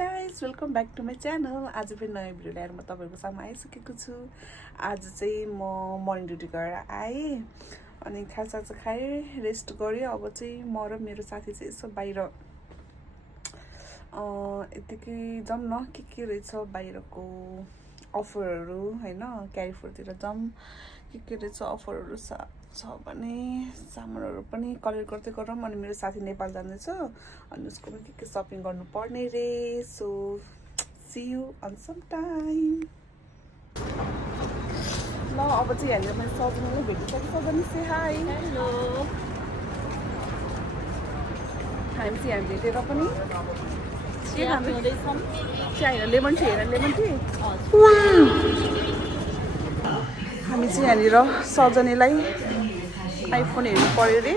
Guys welcome back to my channel. आज फेरि नयाँ भिडियो ल्याएर म तपाईँहरूको सामु आइसकेको छु। आज चाहिँ म मर्निङ ड्युटी गरेर आएँ अनि खाजा चाहिँ खाएँ, रेस्ट गरेँ। अब चाहिँ म र मेरो साथी चाहिँ यसो बाहिर यतिकै जाउँ न, के रहेछ बाहिरको अफरहरू होइन, क्यारिफोरतिर जाउँ, के रहेछ अफरहरू छ भने सामानहरू पनि कलेक्ट गर्दै गरौँ। अनि मेरो साथी नेपाल जाँदैछ अनि उसको पनि के सपिङ गर्नुपर्ने रे। So see you on some time. ल अब चाहिँ यहाँनिर मैले सजनीलाई भेटिसकेँ। सजनी से हाई। हेलो। हामी चाहिँ यहाँ भेटेर पनि चिया पिउँदैछौँ। चिया होइन, लेमन टी हेर, लेमन टी। हामी चाहिँ यहाँनिर सजनीलाई आइफोन हेर्नु पऱ्यो अरे।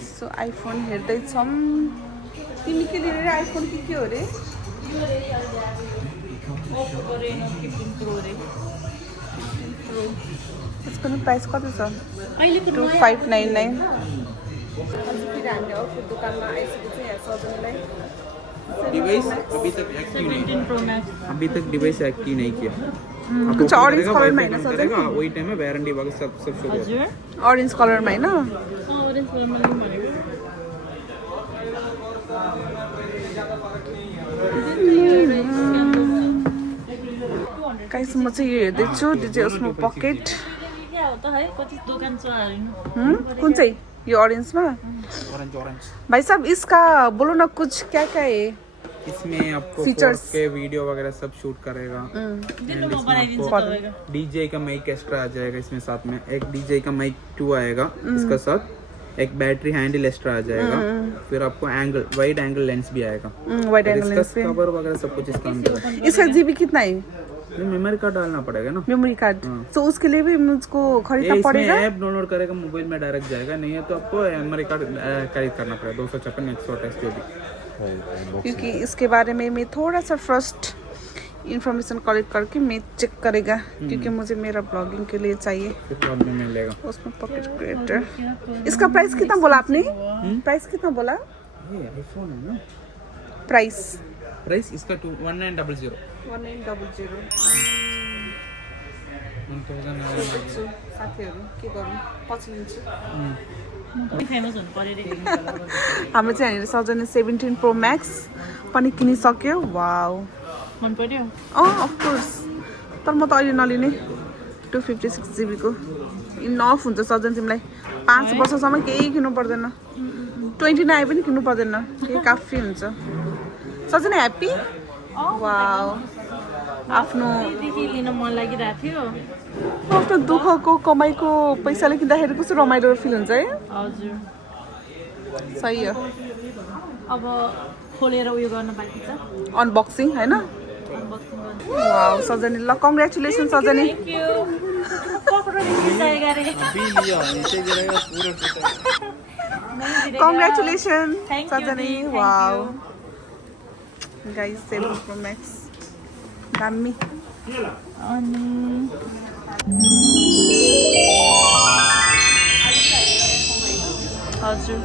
सो आइफोन हेर्दैछौँ। तिमी के लिएर आइफोन के हो अरे? यसको नि प्राइस कति छ? 2599। फेरि हामी अर्को दोकानमा आइसकेको छ। यहाँ सजनीलाई डिवाइस अभी तक एक्टिव नहीं, अभी तक डिवाइस एक्टिव नहीं किया। कुछ ऑरेंज कलर में है ना सजनी? वही टाइम में वारंटी वगैरह सब शो होगा। ऑरेंज कलर में है ना? ऑरेंज कलर में नहीं भनेको। गाइस म चाहिँ यो हेर्दैछु, डिजे उसमा पकेट। क्या होता है? कति दोकान छ हेर्नु। कुन चाहिँ? यो ऑरेंज में? ऑरेंज भाई साहब इसका बोलो ना, कुछ क्या क्या है इसमें आपको फीचर्स के वीडियो वगैरह सब शूट करेगा। डीजे का माइक एक्स्ट्रा आ जाएगा इसमें, साथ में एक डीजे का माइक 2 आएगा इसका साथ, एक बैटरी हैंडल एक्स्ट्रा आ जाएगा। फिर आपको एंगल वाइड एंगल लेंस भी आएगा, wide angle lens pay. Cover वगैरह सब कुछ इसका अंदर है। इसका जीबी कितना है? मेमोरी कार्ड डालना पड़ेगा ना, मेमोरी कार्ड। तो उसके लिए भी मुझको खरीदना पड़ेगा? ऐप डाउनलोड करेगा मोबाइल में डायरेक्ट जाएगा, नहीं है तो आपको मेमोरी कार्ड खरीद करना पड़ेगा 256 128 जो भी। क्योंकि इसके बारे में मैं थोड़ा सा फर्स्ट इंफॉर्मेशन कलेक्ट करके मैं चेक करेगा, क्योंकि मुझे मेरा ब्लॉगिंग के लिए चाहिए। फिर मिलेगा उसमें पॉकेट क्रिएटर। इसका प्राइस कितना बोला आपने? प्राइस कितना बोला? ये आईफोन है ना। प्राइस इसका 1900 1900। साथीहरू के गरौँ, पछि लिन्छु। फेमस हुनु पर्यो रे। हाम्रो चाहिँ यहाँनिर सजनी 17 प्रो म्याक्स पनि किनिसक्यो। वाउ, मन पर्यो? अफकोर्स। तर म त अहिले नलिने। 256 GB को इनफ हुन्छ सजन तिमीलाई। 5 वर्षसम्म केही किन्नु पर्दैन। 29 पनि किन्नु पर्दैन, केही काफी हुन्छ। सजन ह्याप्पी? वाउ, आफ्नो लिन मन लागिरहेको थियो। आफ्नो दुःखको कमाइको पैसाले किन्दाखेरि कस्तो रमाइलो फिल हुन्छ है। हजुर, सही हो। अब खोलेर उयो गर्न बाँकी छ, अनबक्सिङ होइन? अनबक्सिङ गर्नु। वाउ सजनी, ल कङ्ग्रेचुलेसन सजनी। Thank you. पकड जाएगा रे। कङ्ग्रेचुलेसन Thank you, सजनी। Dee. Thank wow you. Guys 7 pro Max दामी। अनि हजुर,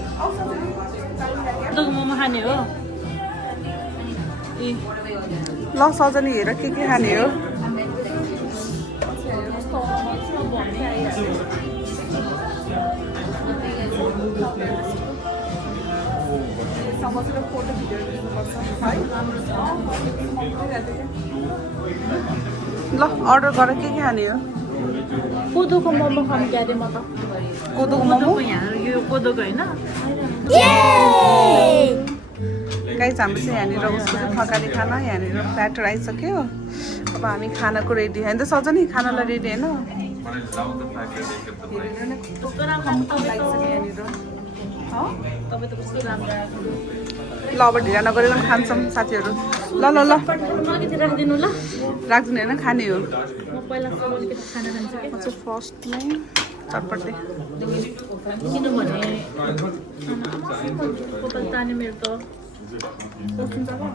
तपाईँको मोमो खाने हो? ए ल सजनी हेर के खाने हो। ल अर्डर गर के खाने हो। कोदोको मोमो खानु क्या अरे म त। कोदोको मोमो यहाँ यो कोदोको होइन? गाइस हाम्रो चाहिँ यहाँनिर उसको चाहिँ थकाली खाना यहाँनिर प्याटर आइसक्यो। अब हामी खानाको रेडी होइन त सजनी? खानालाई रेडी होइन? तपाईँ त कस्तो राम्रो। ल अब ढिला नगरिकन खान्छौँ साथीहरू। ल ल ल अलिकति राखिदिनु ल। राख्दिनु होइन, खाने हो। म पहिला अलिकति खाना खान्छु कि। म चाहिँ फर्स्टमै चटपटे। किनभने कपाल ताने मेरो त ओसिन्छ हुन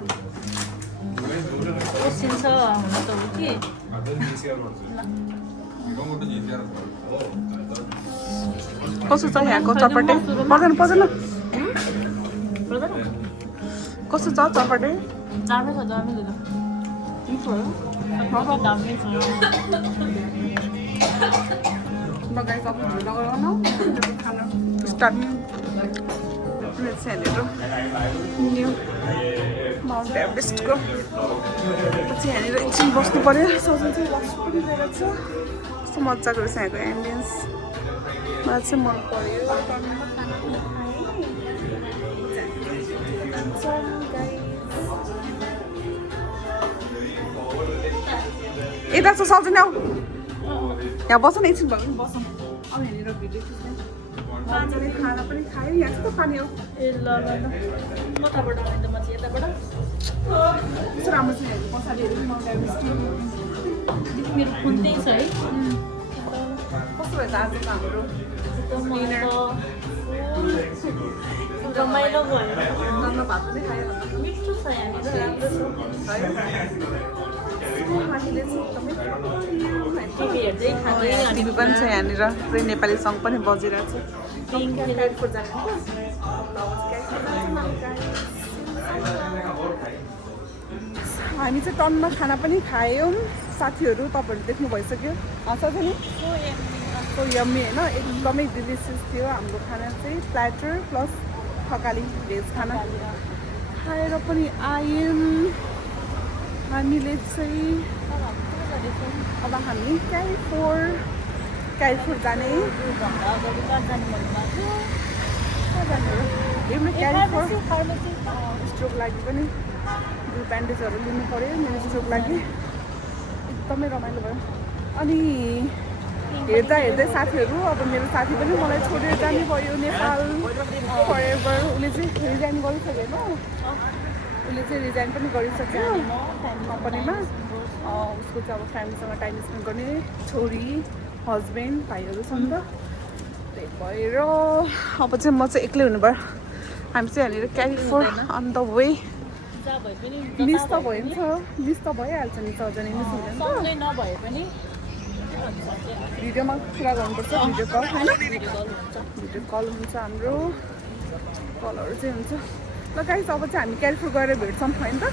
त हो कि। कस्तो छ यहाँको चटपटे? पर्दैन पर्दैन। कस्तो छ चटपटे दामी छ दामी छ मिठो हो सबै दामी छ लगाइ सबै लगाउन खाना स्टार्ट न्यू माउन्ट एभरेस्टको पछि यहाँनिर एकछिन बस्नु पऱ्यो सजन चाहिँ बस्नु पनि गइरहेको छ कस्तो मजाको रहेछ यहाँको एम्बियन्स मलाई चाहिँ मन पऱ्यो यता छ सजन आऊ यहाँ बस न एकछिन भयो भने बसौँ अब यहाँनिर भिडियो मजाले खाना पनि खायो यहाँ चाहिँ त पानी हो ए ल ल ल कताबाट आउँदा म चाहिँ यताबाट कस्तो राम्रो छ यहाँको पछाडिहरू माउन्ट एभरेस्ट मेरो फोन त्यही छ है कस्तो भयो त आजको हाम्रो रमाइलो भयो नम्बर भात पनि खायो मिठो छ यहाँनिर राम्रो हामीले चाहिँ एकदमै टिभी हेर्दै खाँदै टिभी पनि छ यहाँनिर पुरै नेपाली सङ पनि बजिरहेको छ पिङ्क हामी चाहिँ टनमा खाना पनि खायौँ साथीहरू तपाईँहरू देख्नु भइसक्यो छ नि सो यम्मी होइन एकदमै डिलिसियस थियो हाम्रो खाना चाहिँ प्ल्याटर प्लस थकाली भेज खाना खाएर पनि आयौँ हामीले चाहिँ अब हामी क्यारिफोर जाने स्ट्रोक लागि पनि ब्लु ब्यान्डेजहरू लिनु पऱ्यो मेरो स्ट्रोक लागि एकदमै रमाइलो भयो अनि हेर्दा हेर्दै साथीहरू अब मेरो साथी पनि मलाई छोडेर जाने भयो नेपाल फरेभर उसले चाहिँ रिजाइन गरिसक्यो होइन उसले चाहिँ रिजाइन पनि गरिसक्यो कम्पनीमा उसको चाहिँ अब फ्यामिलीसँग टाइम स्पेन्ड गर्ने छोरी हस्बेन्ड भाइहरू छ नि त त्यही भएर अब चाहिँ म चाहिँ एक्लै हुनुभयो हामी चाहिँ यहाँनिर क्यारिफोर अन द वे मिस त भयो नि मिस त भइहाल्छ नि सजनै मिस हुँदैन नभए पनि भिडियोमा कुरा गर्नुपर्छ भिडियो कल होइन भिडियो कल हुन्छ हाम्रो कलहरू चाहिँ हुन्छ ल गाइस अब चाहिँ हामी क्यारिफोर गएर भेट्छौँ होइन त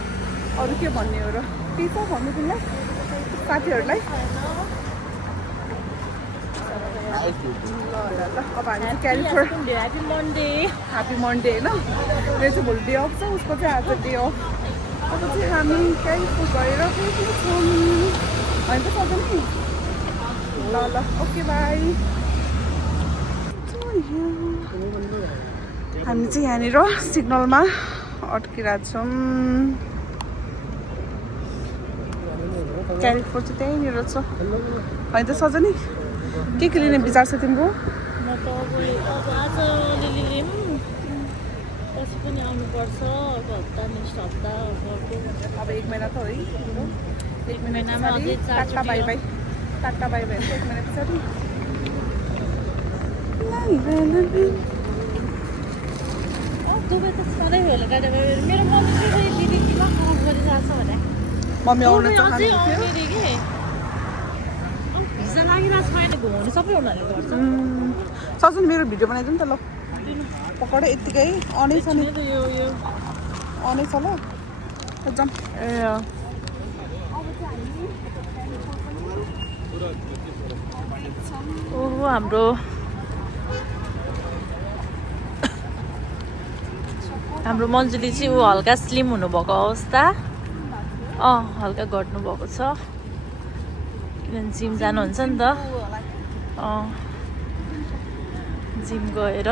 अरू के भन्ने हो र केही छ भन्नु तिमीलाई साथीहरूलाई ल अब हामी क्यारिफोर ह्याप्पी मन्डे ह्याप्पी मन्डे होइन मेरो चाहिँ भोलि डे अफ छ उसको चाहिँ आज डे अफ अब चाहिँ हामी क्यारिफोर गएर छौँ होइन त सक्छ नि ल ल ओके बाई हामी चाहिँ यहाँनिर सिग्नलमा अड्किरहेको छौँ क्यारिफोर चाहिँ त्यहीँनिर छ होइन त सजनी के लिने विचार छ तिम्रो म त अब आज लिली पछि पनि आउनुपर्छ अब हप्ता नेक्स्ट हप्ता अब 1 महिना त हो है 1 महिनामा अझै tata bye by tata bye by 1 महिना पछाडि दुबई त सधैँ होला गाडी मेरो मम्मी चाहिँ दिदी किमा काम गरिरहेको छ भने मम्मी आउन अझै चाहन्थ्यो आउने रे के भिजा लागिरहेको छ अहिले घुमाउने सबै उनीहरूले गर्छ सजुन मेरो भिडियो बनाइदिनु नि त ल पकड यत्तिकै अनै छ नि यो अनै छ ल जाउँ ए ओहो हाम्रो मन्जुली चाहिँ ऊ हल्का स्लिम हुनुभएको अवस्था हल्का घट्नु भएको छ किनभने जिम जानुहुन्छ नि त जिम गएर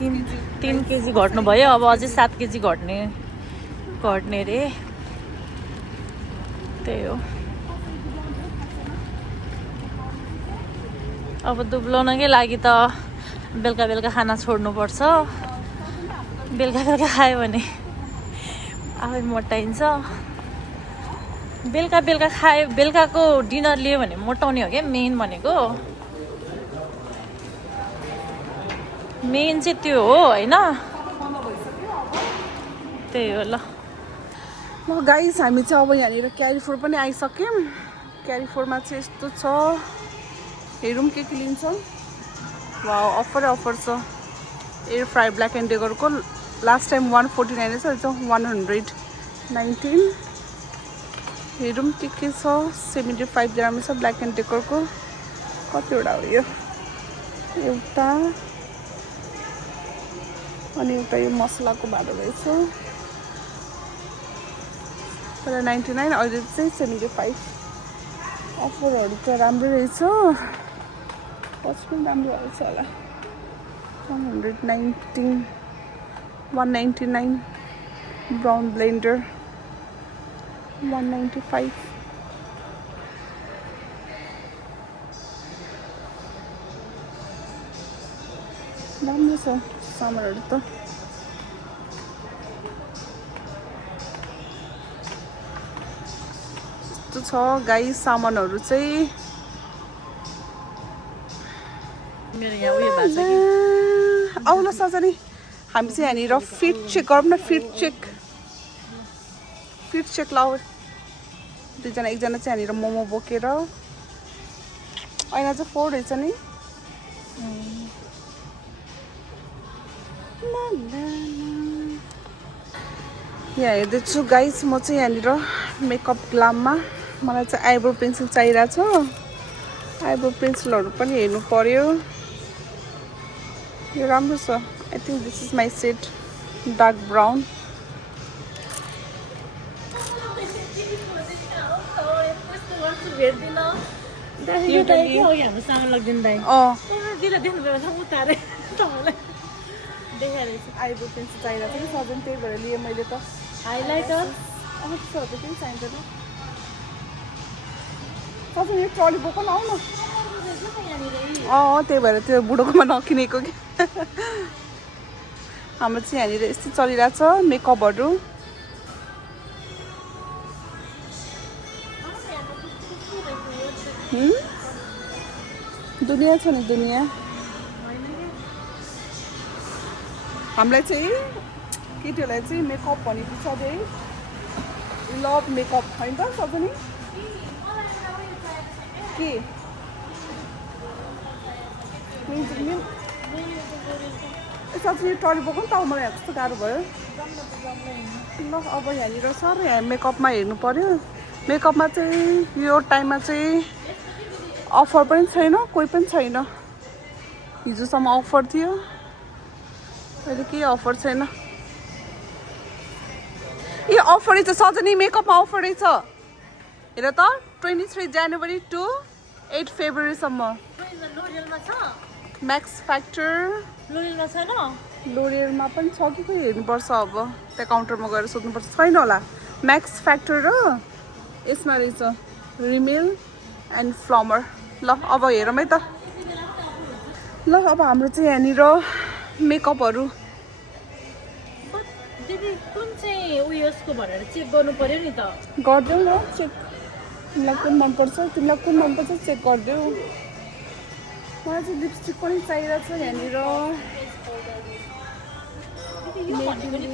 3 केजी घट्नु भयो अब अझै 7 केजी घट्ने रे त्यही हो अब दुब्लाउनकै लागि त बेलुका बेलुका खाना छोड्नुपर्छ बेलुका बेलुका खायो भने आफै मोटाइन्छ बेलुका बेलुका खायो बेलुकाको डिनर लियो भने मोटाउने हो क्या मेन भनेको मेन चाहिँ त्यो हो होइन त्यही हो ल गाइस हामी चाहिँ अब यहाँनिर क्यारिफोर पनि आइसक्यौँ क्यारिफोरमा चाहिँ यस्तो छ हेरौँ के लिन्छौँ वा अफर छ एयर फ्राई ब्ल्याक एन्ड डेगरको लास्ट टाइम 149 रहेछ अहिले चाहिँ 119 हेरौँ के छ 75 ग्राम छ ब्ल्याक एन्ड डेकोरको कतिवटा हो यो एउटा अनि एउटा यो मसलाको भाँडो रहेछ पहिला 99 अहिले चाहिँ 75 अफरहरू त राम्रो रहेछ पछि पनि राम्रो रहेछ होला 199 ब्राउन ब्लेन्डर 195 राम्रो छ सामानहरू त यस्तो छ गाई सामानहरू चाहिँ मेरो यहाँ उयो भएको छ कि आउला सजनी हामी चाहिँ यहाँनिर फिट चेक गरौँ न फिट चेक लाउ दुईजना एकजना चाहिँ यहाँनिर मोमो बोकेर ऐना चाहिँ 4 रहेछ नि यहाँ हेर्दैछु गाइस म चाहिँ यहाँनिर मेकअप ग्लाममा मलाई चाहिँ आइब्रो पेन्सिल चाहिरहेको छ आइब्रो पेन्सिलहरू पनि हेर्नु पर्यो यो राम्रो छ I think this is my set dark brown हाम्रो सामान लगिदिनु दाइ दिला दिनुभयो त उतारे तपाईँलाई देखाएर आइब्रो पेन्सिल चाहिरहेको छ कि सजन त्यही भएर लिएँ मैले त हाइलाइटर त्यही चाहिन्छ नि सजन यो ट्रली बोक न आउनु त्यही भएर त्यो बुढोकोमा नकिनेको कि हाम्रो चाहिँ यहाँनिर यस्तै चलिरहेछ मेकअपहरू दुनियाँ छ नि दुनियाँ हामीलाई चाहिँ केटीहरूलाई चाहिँ मेकअप भनेपछि सधैँ लभ मेकअप होइन त सबै के साँच्चै टरी बोक्नु नि त मलाई यहाँ कस्तो गाह्रो भयो ल अब यहाँनिर सर यहाँ मेकअपमा हेर्नु पर्यो मेकअपमा चाहिँ यो टाइममा चाहिँ अफर पनि छैन कोही पनि छैन हिजोसम्म अफर थियो अहिले केही अफर छैन ए अफर रहेछ सजनी मेकअपमा अफर रहेछ हेर त 23 जनवरी टु 8 फेब्रुअरीसम्म म्याक्स फ्याक्टर लोरियलमा छैन लोरियलमा पनि छ कि खोइ हेर्नुपर्छ अब त्यहाँ काउन्टरमा गएर सोध्नुपर्छ छैन होला म्याक्स फ्याक्टर र यसमा रहेछ रिमेल एन्ड फ्लमर ल अब हेरौँ है त ल अब हाम्रो चाहिँ यहाँनिर मेकअपहरू दिदी कुन चाहिँ उयसको भनेर चेक गर्नु पर्यो नि त गरिदेऊ न चेक तिमीलाई कुन मनपर्छ तिमीलाई कुन मनपर्छ चेक गरिदेऊ मलाई चाहिँ लिपस्टिक पनि चाहिरहेको छ यहाँनिर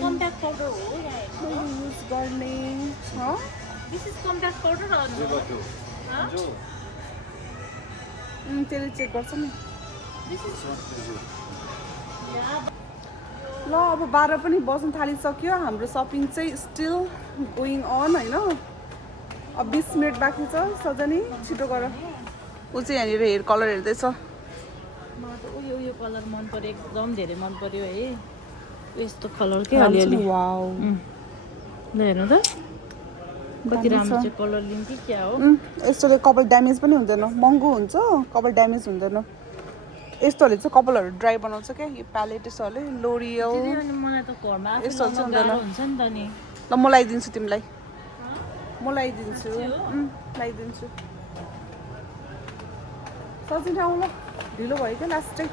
कम्प्याक्ट पाउडर हो युज गर्ने छ दिस इज कम्प्याक्ट पाउडर त्यसले चेक गर्छ नि ल अब 12 पनि बज्न थालिसक्यो हाम्रो सपिङ चाहिँ स्टिल गोइङ अन होइन अब 20 मिनट बाँकी छ सजनी छिटो गर ऊ चाहिँ यहाँनिर हेयर कलर हेर्दैछ मलाई त उयो कलर मन पर्यो एकदम धेरै मन पर्यो है यस्तो कलर के अलिअलि वाउ ल हेर्नु त कति राम्रो चाहिँ कलर लिन्छ कि क्या हो यस्तोले कपाल ड्यामेज पनि हुँदैन महँगो हुन्छ कपाल ड्यामेज हुँदैन यस्तोहरूले चाहिँ कपालहरू ड्राई बनाउँछ क्या यो प्यालेट यस्तोहरूले लोरियल मलाई त घरमा यस्तो हुन्छ नि त नि ल म लगाइदिन्छु तिमीलाई म लगाइदिन्छु सजिलो आउँ ल ढिलो भयो क्या लास्टै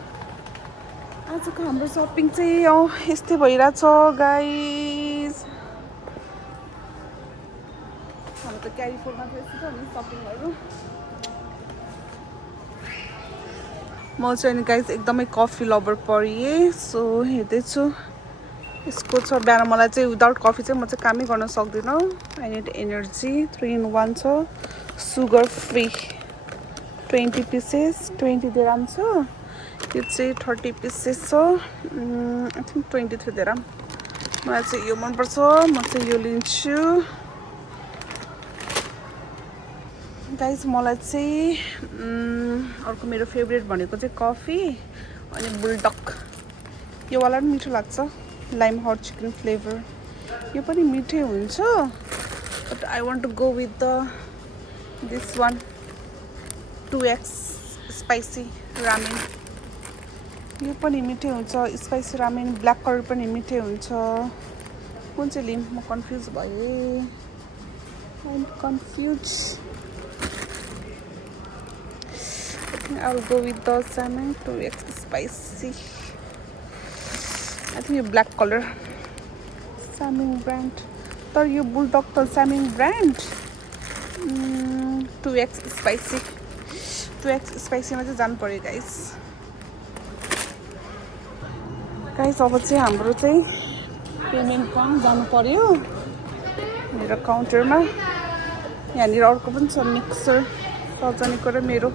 आजको हाम्रो सपिङ चाहिँ यस्तै भइरहेछ गाइस हाम्रो त क्यारिफोरमा थियो यस्तो नि सपिङहरू म चाहिँ नि गाइस एकदमै कफी लभर परिएँ सो हेर्दैछु यसको छ बिहान मलाई चाहिँ विदाउट कफी चाहिँ म चाहिँ कामै गर्न सक्दिनँ आई निड एनर्जी 3 in 1 छ सुगर फ्री 20 pieces 20 dirham छ यो चाहिँ 30 pieces छ आई थिङ्क 23 dirham मलाई चाहिँ यो मनपर्छ, म चाहिँ यो लिन्छु। गाइस मलाई चाहिँ अर्को मेरो फेभरेट भनेको चाहिँ कफी अनि बुलडक। यो वाला पनि मिठो लाग्छ, लाइम हट चिकन फ्लेभर। यो पनि मिठै हुन्छ, but I want to go with the this one 2x spicy ramen. यो पनि मिठै हुन्छ, स्पाइसी रामेन। ब्ल्याक कलर पनि मिठै हुन्छ। कुन चाहिँ लिम? म कन्फ्युज भएँ। I am confuse. I will go with the salmon 2x spicy. I think यो black color salmon brand. तर यो bulldog त salmon brand 2x spicy. 2x spicy मा चाहिँ जानु पर्यो गाइस। गाइस अब चाहिँ हाम्रो चाहिँ पेमेन्ट काम जानु पर्यो मेरो काउन्टरमा। यहाँनिर अर्को पनि छ मिक्सर, सजनीको र मेरो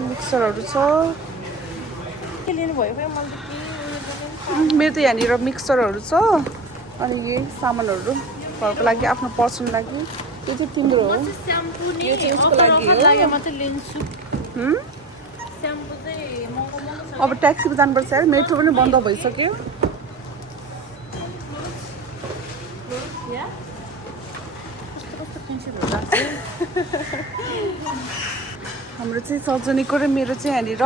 मिक्सरहरू छ। के लिनु भयो फेरि? मैले मेरो त यहाँनिर मिक्सरहरू छ अनि यही सामानहरू घरको लागि, आफ्नो पर्सनल लागि। यो चाहिँ तिम्रो हो? स्याम्पू नि यो चाहिँ उसको अफर लागि अफर हो। लाग्यो मात्रै लिन्छु। हुँ? स्याम्पू चाहिँ महँगो महँगो छ। अब ट्याक्सीमा जानुपर्छ यार, मेट्रो पनि बन्द भइसक्यो। या कस्तो कस्तो पेन्सिल लाग्छ। हाम्रो चाहिँ सजनीको र मेरो चाहिँ यहाँनिर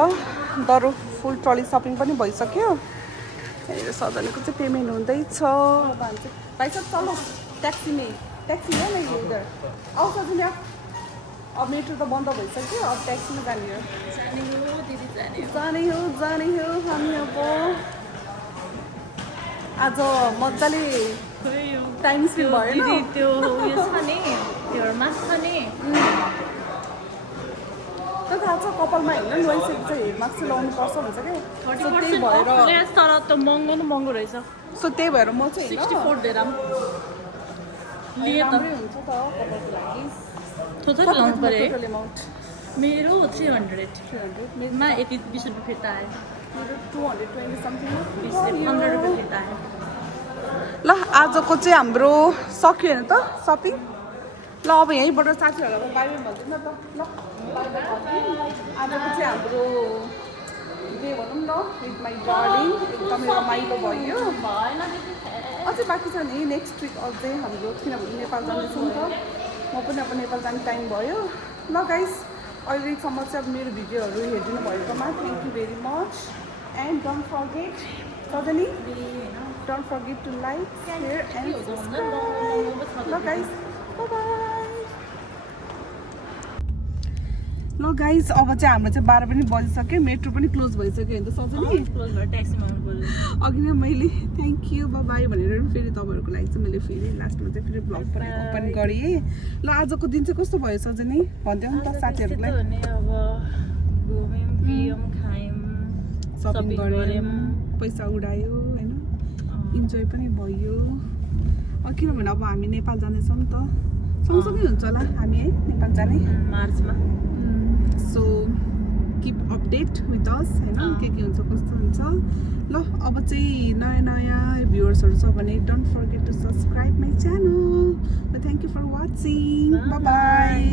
दरो फुल ट्रली सपिङ पनि भइसक्यो। यहाँनिर सजनीको चाहिँ पेमेन्ट हुँदैछ। अब हामी चाहिँ भाइ साहब चलो ट्याक्सी में, ट्याक्सी हो न यो इधर आऊ सजनी आ। अब मेट्रो त बन्द भइसक्यो, अब ट्याक्सीमा जाने हो। जाने हो हामी। अब आज मजाले टाइम स्पेन्ड भयो नि। त्यो उयो छ नि, त्यो मास छ नि। त्यो थाहा छ कपालमा होइन लगाइसकेपछि चाहिँ हेयर मास्क चाहिँ लगाउनु पर्छ भन्छ क्या। सो त्यही 30% भएर अफ लेस, तर त महँगो न महँगो रहेछ। सो त्यही भएर म चाहिँ 64 दिरहम लिए त। राम्रै हुन्छ त कपालको लागि। थोथै लाउनु पर्यो है। टोटल एमाउन्ट मेरो 300 300 मा यति 20 रुपियाँ फिर्ता आयो। मेरो 220 समथिङ। 15 रुपियाँ फिर्ता आयो। ल आजको चाहिँ हाम्रो सक्यो होइन त सपिङ। ल अब यहीँबाट साथीहरूलाई बाई बाई भन्छु न त। ल बाई बाई भन्छु। आजको चाहिँ हाम्रो डे भनौँ न विथ माई डार्लिङ एकदमै रमाइलो भयो। अझै बाँकी छ नि नेक्स्ट विक अझै हाम्रो, किनभने नेपाल जाँदैछौँ त। म पनि अब नेपाल जाने टाइम भयो। ल गाइस अहिलेसम्म चाहिँ अब मेरो भिडियोहरू हेरिदिनु भएकोमा thank you very much. And don't forget Sajni, don't forget to like share and subscribe. ल गाइस बाई। ल गाइस अब चाहिँ हाम्रो चाहिँ 12 पनि बजिसक्यो, मेट्रो पनि क्लोज भइसक्यो होइन त सजनी। क्लोज भएर ट्याक्सीमा आउनु पर्यो। अघि नै मैले थ्याङ्क यू बाई भनेर फेरि तपाईँहरूको लागि चाहिँ मैले फेरि लास्टमा चाहिँ फेरि ब्लग पनि ओपन गरेँ। ल आजको दिन चाहिँ कस्तो भयो सजनी भनिदियो नि त साथीहरूलाई। अब घुम्यौँ, पियौँ, खायौँ, सपिङ गऱ्यौँ, पैसा उडायो होइन, इन्जोय पनि भयो। किनभने अब हामी नेपाल जाँदैछौँ नि त, सँगसँगै हुन्छ होला हामी है नेपाल जाने मार्चमा। So keep update with us होइन, के हुन्छ कस्तो हुन्छ। ल अब चाहिँ नयाँ नयाँ भ्युवर्सहरू छ भने don't forget to subscribe my channel. Thank you for watching. Bye by.